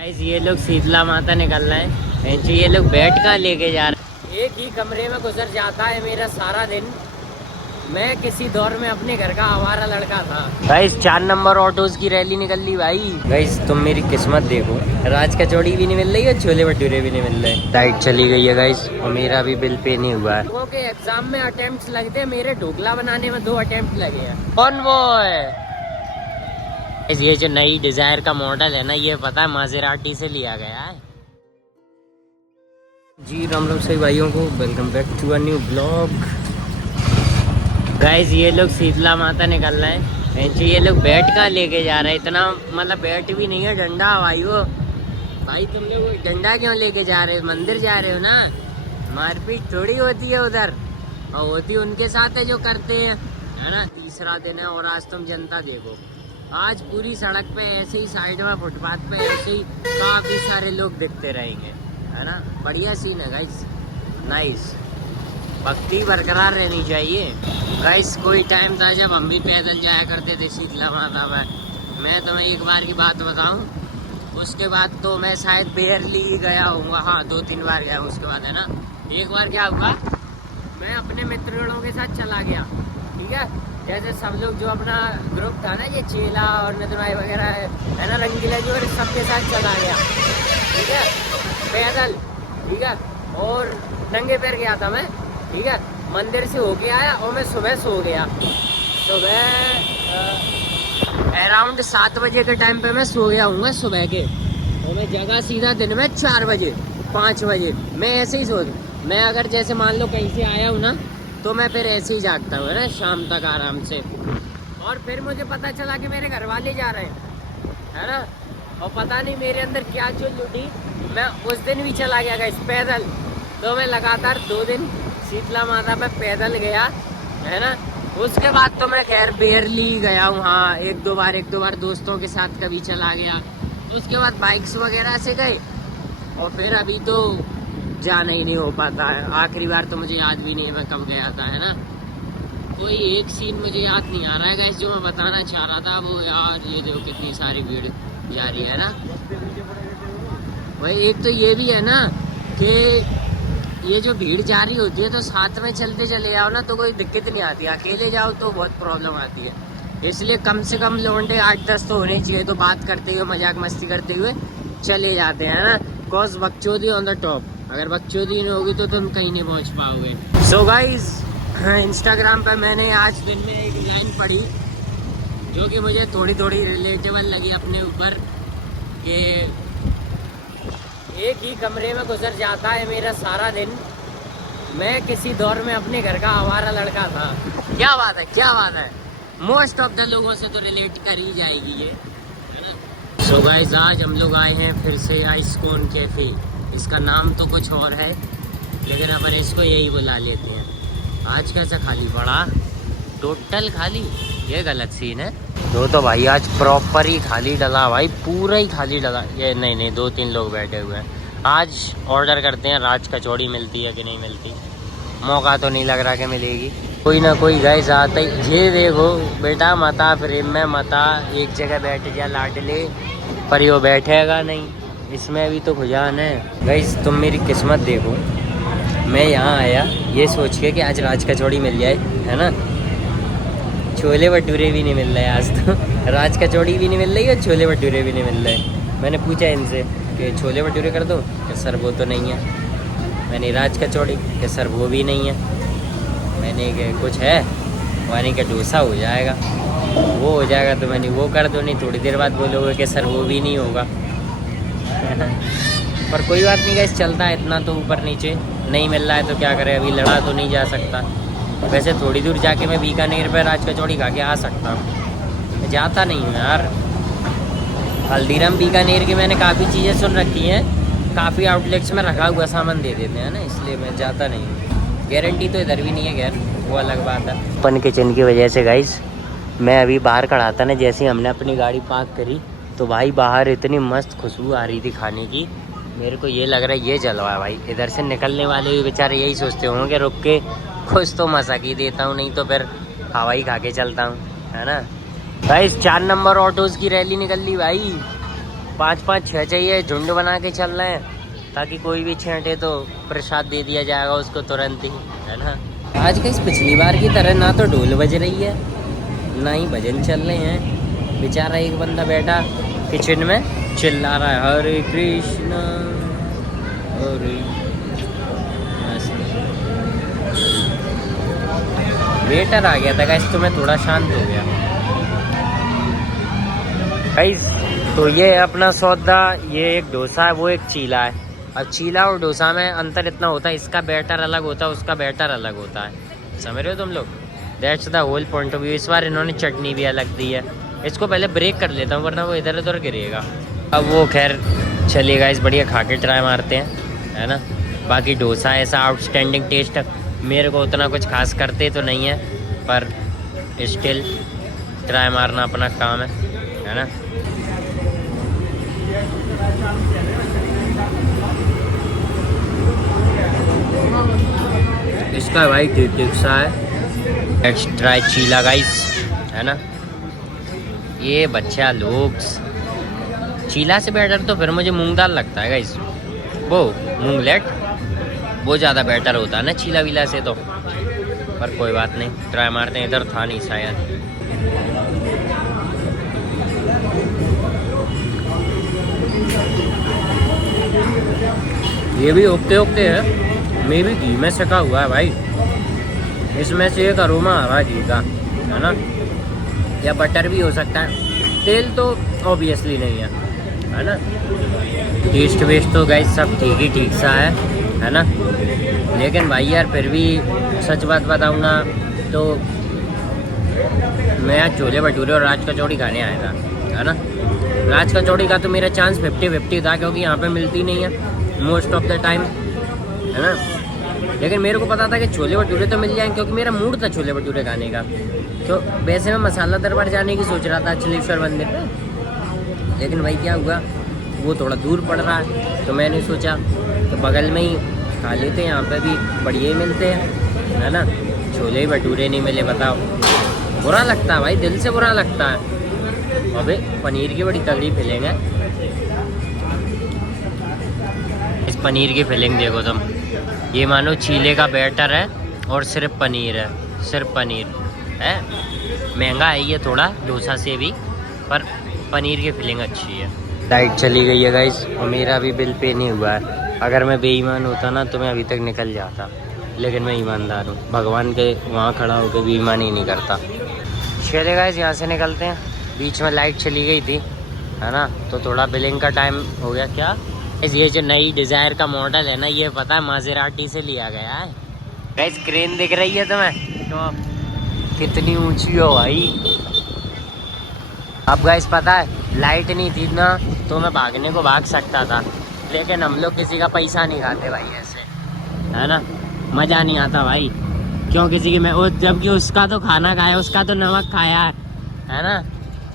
Guys ये लोग शीतला माता निकल रहे हैं। ये लोग बैठ कर लेके जा रहे हैं। एक ही कमरे में गुजर जाता है मेरा सारा दिन। मैं किसी दौर में अपने घर का आवारा लड़का था। गाइस 4 नंबर ऑटोज की रैली निकल ली भाई। गाइस तुम मेरी किस्मत देखो, राज कचौड़ी भी नहीं मिल रही है, छोले भटूरे भी नहीं मिल रहे। लाइट चली गई है गाइस और मेरा भी बिल पे नहीं हुआ है। लोगों के एग्जाम में अटेम्प्ट लगते हैं, मेरे ढोकला बनाने में 2 अटेम्प्ट लगे हैं। कौन वो है? ये जो नई डिजायर का मॉडल है ना, ये पता है मासेराटी से लिया गया है जी। राम राम सभी भाइयों को, welcome back to a new blog. Guys ये लोग शीतला माता निकल रहे हैं। ये लोग बैठ कर लेके जा रहे हैं। इतना मतलब बैठ भी नहीं है, डंडा भाई वो। भाई तुम लोग डंडा क्यों लेके जा रहे हो? मंदिर जा रहे हो ना, मारपीट थोड़ी होती है उधर, और होती उनके साथ है जो करते हैं, है ना। तीसरा दिन है और आज तुम जनता देखो, आज पूरी सड़क पे ऐसे ही साइड में फुटपाथ पे ऐसे ही काफी सारे लोग दिखते रहेंगे, है ना। बढ़िया सीन है गाइस, नाइस। भक्ति बरकरार रहनी चाहिए गाइस। कोई टाइम था जब हम भी पैदल जाया करते थे शीतला माता में। मैं तुम्हें एक बार की बात बताऊं, उसके बाद तो मैं शायद बेयरली ही गया हूँ। हाँ 2-3 बार गया हूँ उसके बाद, है ना। एक बार क्या हुआ, मैं अपने मित्रों के साथ चला गया, ठीक है। जैसे सब लोग जो अपना ग्रुप था ना, ये चेला और नदवाई वगैरह है ना, रंगीला जो है, सबके साथ चला गया, ठीक है, पैदल, ठीक है। और नंगे पैर गया था मैं, ठीक है। मंदिर से होके आया और मैं सुबह सो गया। सुबह अराउंड 7 बजे के टाइम पे मैं सो गया हूँ सुबह के, और मैं जगह सीधा दिन में 4 बजे 5 बजे मैं ऐसे ही सो। मैं अगर जैसे मान लो कहीं से आया हूँ ना, तो मैं फिर ऐसे ही जागता हूँ, है ना, शाम तक आराम से। और फिर मुझे पता चला कि मेरे घर वाले जा रहे हैं, है ना। और पता नहीं मेरे अंदर क्या चुल उठी, मैं उस दिन भी चला गया गाइस पैदल। तो मैं लगातार 2 दिन शीतला माता में पैदल गया, है ना। उसके बाद तो मैं खैर बेयरली गया हूँ, हाँ 1-2 बार दोस्तों के साथ कभी चला गया। उसके बाद बाइक्स वगैरह से गए, और फिर अभी तो जाना ही नहीं हो पाता है। आखिरी बार तो मुझे याद भी नहीं है मैं कब गया था, है ना। कोई एक सीन मुझे याद नहीं आ रहा है गाइस जो मैं बताना चाह रहा था वो। यार ये देखो कितनी सारी भीड़ जा रही है ना। भाई एक तो ये भी है ना कि ये जो भीड़ जा रही होती है, तो साथ में चलते चले जाओ ना तो कोई दिक्कत नहीं आती, अकेले जाओ तो बहुत प्रॉब्लम आती है। इसलिए कम से कम लौंडे 8-10 तो होने चाहिए, तो बात करते हुए मजाक मस्ती करते हुए चले जाते हैं ना। कॉज बकचोदी ऑन द टॉप, अगर बकचोदी नहीं होगी तो तुम कहीं नहीं पहुंच पाओगे। सो गाइज इंस्टाग्राम पर मैंने आज दिन में एक लाइन पढ़ी जो कि मुझे थोड़ी रिलेटेबल लगी अपने ऊपर, कि एक ही कमरे में गुजर जाता है मेरा सारा दिन। मैं किसी दौर में अपने घर का आवारा लड़का था। क्या बात है, क्या बात है। मोस्ट ऑफ द लोगों से तो रिलेट कर ही जाएगी ये, है ना। सो गाइज आज हम लोग आए हैं फिर से आइस कोन कैफे। इसका नाम तो कुछ और है, लेकिन अपन इसको यही बुला लेते हैं। आज कैसा खाली पड़ा, टोटल खाली, ये गलत सीन है। तो भाई आज प्रॉपर ही खाली डला भाई, पूरा ही खाली डला। ये नहीं 2-3 लोग बैठे हुए हैं। आज ऑर्डर करते हैं, राज कचौड़ी मिलती है कि नहीं मिलती। मौका तो नहीं लग रहा कि मिलेगी। कोई ना कोई गैस आता ही। ये देखो बेटा मता फ्रेम में मता, एक जगह बैठ जा लाडले, पर यो बैठेगा नहीं, इसमें भी तो खुजान है। गाइस तुम मेरी किस्मत देखो, मैं यहाँ आया ये सोच के कि आज राज कचौड़ी मिल जाए, है ना। छोले भटूरे भी नहीं मिल रहे आज तो। राज कचौड़ी भी नहीं मिल रही और छोले भटूरे भी नहीं मिल रहे। मैंने पूछा इनसे कि छोले भटूरे कर दो, कि सर वो तो नहीं है। मैंने राज कचौड़ी, कि सर वो भी नहीं है। मैंने कि कुछ है, यानी कि डोसा हो जाएगा, वो हो जाएगा, तो मैंने वो कर दो। नहीं थोड़ी देर बाद बोलोगे कि सर वो भी नहीं होगा, है ना। पर कोई बात नहीं गाइस, चलता है, इतना तो ऊपर नीचे नहीं मिल रहा है तो क्या करें, अभी लड़ा तो नहीं जा सकता। वैसे थोड़ी दूर जाके मैं बीकानेर पर राज कचौड़ी खा के आ सकता हूँ, जाता नहीं हूँ यार। हल्दीराम बीकानेर की मैंने काफ़ी चीज़ें सुन रखी हैं, काफ़ी आउटलेट्स में रखा हुआ सामान दे देते हैं ना, इसलिए मैं जाता नहीं हूँ। गारंटी तो इधर भी नहीं है, खैर वो अलग बात है। अपन किचन की वजह से गाइस मैं अभी बाहर खड़ा था ना, जैसे हमने अपनी गाड़ी पार्क करी तो भाई बाहर इतनी मस्त खुशबू आ रही थी खाने की। मेरे को ये लग रहा है ये जलवा है भाई। इधर से निकलने वाले भी बेचारे यही सोचते होंगे रुक के कुछ तो मजा की देता हूँ, नहीं तो फिर हवा ही खा के चलता हूँ, है ना। भाई 4 नंबर ऑटोज की रैली निकल ली भाई, 5-5 6 चाहिए, झुंड बना के चल रहे हैं ताकि कोई भी छेंटे तो प्रसाद दे दिया जाएगा उसको तुरंत ही, है ना। आज कहीं पिछली बार की तरह ना तो ढोल बज रही है ना ही भजन चल रहे हैं। बेचारा एक बंदा बैठा किचन में चिल्ला रहा है हरे कृष्णा हरे। वेटर आ गया था गाइस तो मैं थोड़ा शांत हो गया गाइस। तो ये अपना सौदा, ये एक डोसा है, वो एक चीला है। अब चीला और डोसा में अंतर इतना होता है, इसका बैटर अलग होता है, उसका बैटर अलग होता है, समझ रहे हो तुम लोग। That's the whole point of view. इस बार इन्होंने चटनी भी अलग दी है। इसको पहले ब्रेक कर लेता हूँ वरना वो इधर उधर गिरेगा। अब वो खैर चलिएगा, इस बढ़िया खा के ट्राई मारते हैं, है ना। बाकी डोसा ऐसा आउटस्टैंडिंग टेस्ट, मेरे को उतना कुछ खास करते तो नहीं है, पर स्टिल ट्राई मारना अपना काम है ना। इसका भाई ठीक ठीक सा है। लेट्स ट्राई चीला गाइस, है ना। ये बच्चा लोग चीला से बेटर तो फिर मुझे मूंग दाल लगता है गाइस, वो मूंगलेट वो ज़्यादा बेटर होता है ना चीला वीला से तो। पर कोई बात नहीं, ट्राई मारते हैं। इधर था नहीं शायद। ये भी ओके ओके है, मे भी घी में सका हुआ है भाई। इसमें से एक अरोमा आ रहा है घी का, है ना, या बटर भी हो सकता है। तेल तो ऑब्वियसली नहीं है ना। टेस्ट वेस्ट तो गाइस सब ठीक ही ठीक सा है ना। लेकिन भाई यार फिर भी सच बात बताऊंगा तो मैं आज छोले भटूरे और राज कचौड़ी खाने आया था, है ना। राज कचौड़ी का तो मेरा चांस 50-50 था, क्योंकि यहाँ पे मिलती नहीं है मोस्ट ऑफ द टाइम, है ना। लेकिन मेरे को पता था कि छोले भटूरे तो मिल जाएंगे, क्योंकि मेरा मूड था छोले भटूरे खाने का। तो वैसे मैं मसाला दरबार जाने की सोच रहा था, चलेश्वर मंदिर पे, लेकिन भाई क्या हुआ, वो थोड़ा दूर पड़ रहा है। तो मैंने सोचा तो बगल में ही खा लेते हैं, यहाँ पे भी बढ़िया ही मिलते हैं, है ना। छोले भटूरे नहीं मिले बताओ, बुरा लगता है भाई, दिल से बुरा लगता है। अबे पनीर की बड़ी तगड़ी फिलिंग है। इस पनीर की फिलिंग देखो तुम, ये मानो चीले का बैटर है और सिर्फ पनीर है, सिर्फ पनीर है। महंगा है ये थोड़ा डोसा से भी, पर पनीर की फिलिंग अच्छी है। लाइट चली गई है गाइस और मेरा भी बिल पे नहीं हुआ है। अगर मैं बेईमान होता ना तो मैं अभी तक निकल जाता, लेकिन मैं ईमानदार हूँ। भगवान के वहाँ खड़ा होकर भी ईमान ही नहीं करता। चलिए गाइस यहाँ से निकलते हैं। बीच में लाइट चली गई थी, है ना, तो थोड़ा बिलिंग का टाइम हो गया। क्या ये जो नई डिज़ायर का मॉडल है ना, ये पता है मासेराटी से लिया गया है गाइस। क्रेन दिख रही है तुम्हें तो कितनी ऊंची हो भाई। अब गाइस पता है लाइट नहीं थी ना तो मैं भागने को भाग सकता था, लेकिन हम लोग किसी का पैसा नहीं खाते भाई ऐसे, है ना। मज़ा नहीं आता भाई, क्यों किसी की मैं जबकि उसका तो खाना खाया, उसका तो नमक खाया है ना।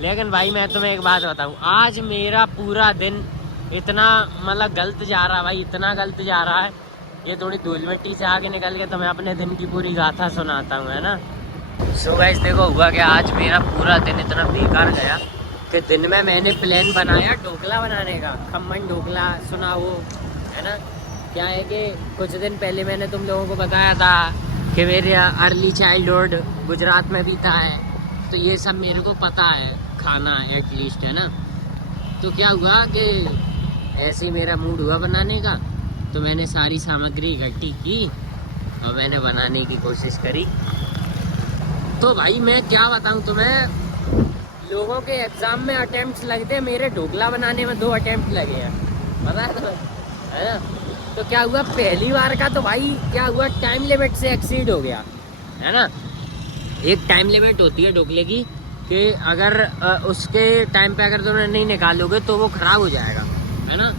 लेकिन भाई मैं तुम्हें एक बात बताऊँ, आज मेरा पूरा दिन इतना मतलब गलत जा रहा है भाई, इतना गलत जा रहा है। ये थोड़ी धूल मिट्टी से आगे निकल के तो मैं अपने दिन की पूरी गाथा सुनाता हूँ, है ना। सो गाइस देखो हुआ कि आज मेरा पूरा दिन इतना बेकार गया कि दिन में मैंने प्लान बनाया ढोकला बनाने का, खम्मन ढोकला सुना वो, है ना। क्या है कि कुछ दिन पहले मैंने तुम लोगों को बताया था कि मेरे अर्ली चाइल्डहुड गुजरात में भी था है, तो ये सब मेरे को पता है खाना एटलीस्ट, है ना। तो क्या हुआ कि ऐसे ही मेरा मूड हुआ बनाने का, तो मैंने सारी सामग्री इकट्ठी की और मैंने बनाने की कोशिश करी। तो भाई मैं क्या बताऊं तुम्हें, लोगों के एग्जाम में अटेम्प्ट्स लगते हैं, मेरे ढोकला बनाने में 2 अटेम्प्ट लगे हैं, पता है तुम्हें, है ना। तो क्या हुआ पहली बार का तो भाई क्या हुआ, टाइम लिमिट से एक्सीड हो गया, है ना। एक टाइम लिमिट होती है ढोकले की कि अगर उसके टाइम पे अगर तुमने नहीं निकालोगे तो वो ख़राब हो जाएगा, है ना।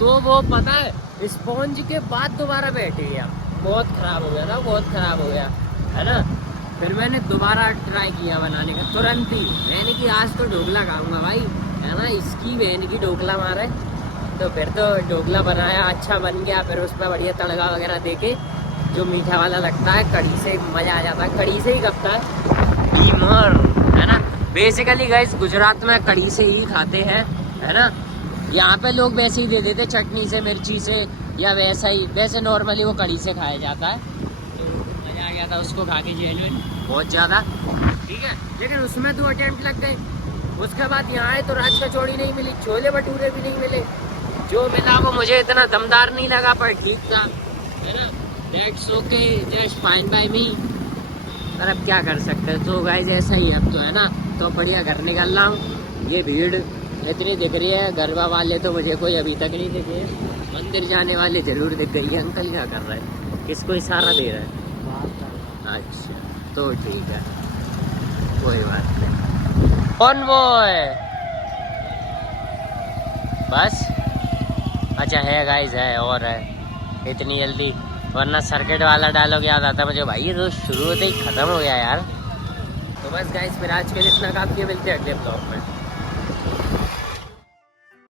तो वो पता है स्पॉन्ज के बाद दोबारा बैठ गया, बहुत ख़राब हो गया था, बहुत ख़राब हो गया, है ना। फिर मैंने दोबारा ट्राई किया बनाने का तुरंत ही। मैंने कि आज तो ढोकला खाऊंगा भाई, है ना, इसकी बहन की ढोकला मारे। तो फिर तो ढोकला बनाया, अच्छा बन गया। फिर उस पर बढ़िया तड़का वगैरह देके जो मीठा वाला लगता है, कढ़ी से मज़ा आ जाता है, कढ़ी से ही कपता है ईमर, है ना। बेसिकली गाइस गुजरात में कढ़ी से ही खाते हैं, है ना। यहाँ पे लोग वैसे ही दे देते चटनी से, मिर्ची से, या वैसा ही, वैसे नॉर्मली वो कड़ी से खाया जाता है। तो मज़ा आ गया था उसको खा के जेनुइन बहुत ज़्यादा, ठीक है। लेकिन उसमें 2 अटेम्प्ट लग गए। उसके बाद यहाँ आए तो राज कचौड़ी नहीं मिली, छोले भटूरे भी नहीं मिले। जो मिला वो मुझे इतना दमदार नहीं लगा, पर ठीक था, है ना। That's okay, just fine by me. पर अब क्या कर सकते हैं, तो गाइस ऐसा ही अब तो है ना। तो बढ़िया घर निकल रहा हूँ। ये भीड़ इतनी दिख रही है, गरबा वाले तो मुझे कोई अभी तक नहीं दिखे। मंदिर जाने वाले जरूर दिख गई है। अंकल क्या कर रहा है, किसको इशारा दे रहा है? अच्छा तो ठीक है, कोई बात नहीं। कौन वो है? बस अच्छा है गाइस, है और है इतनी जल्दी, वरना सर्किट वाला डायलॉग याद आता मुझे, भाई ये तो शुरू होते ही खत्म हो गया यार। तो बस गाइस फिर आज के लिए इतना काफी है, मिलते हैं अगले ब्लॉग में।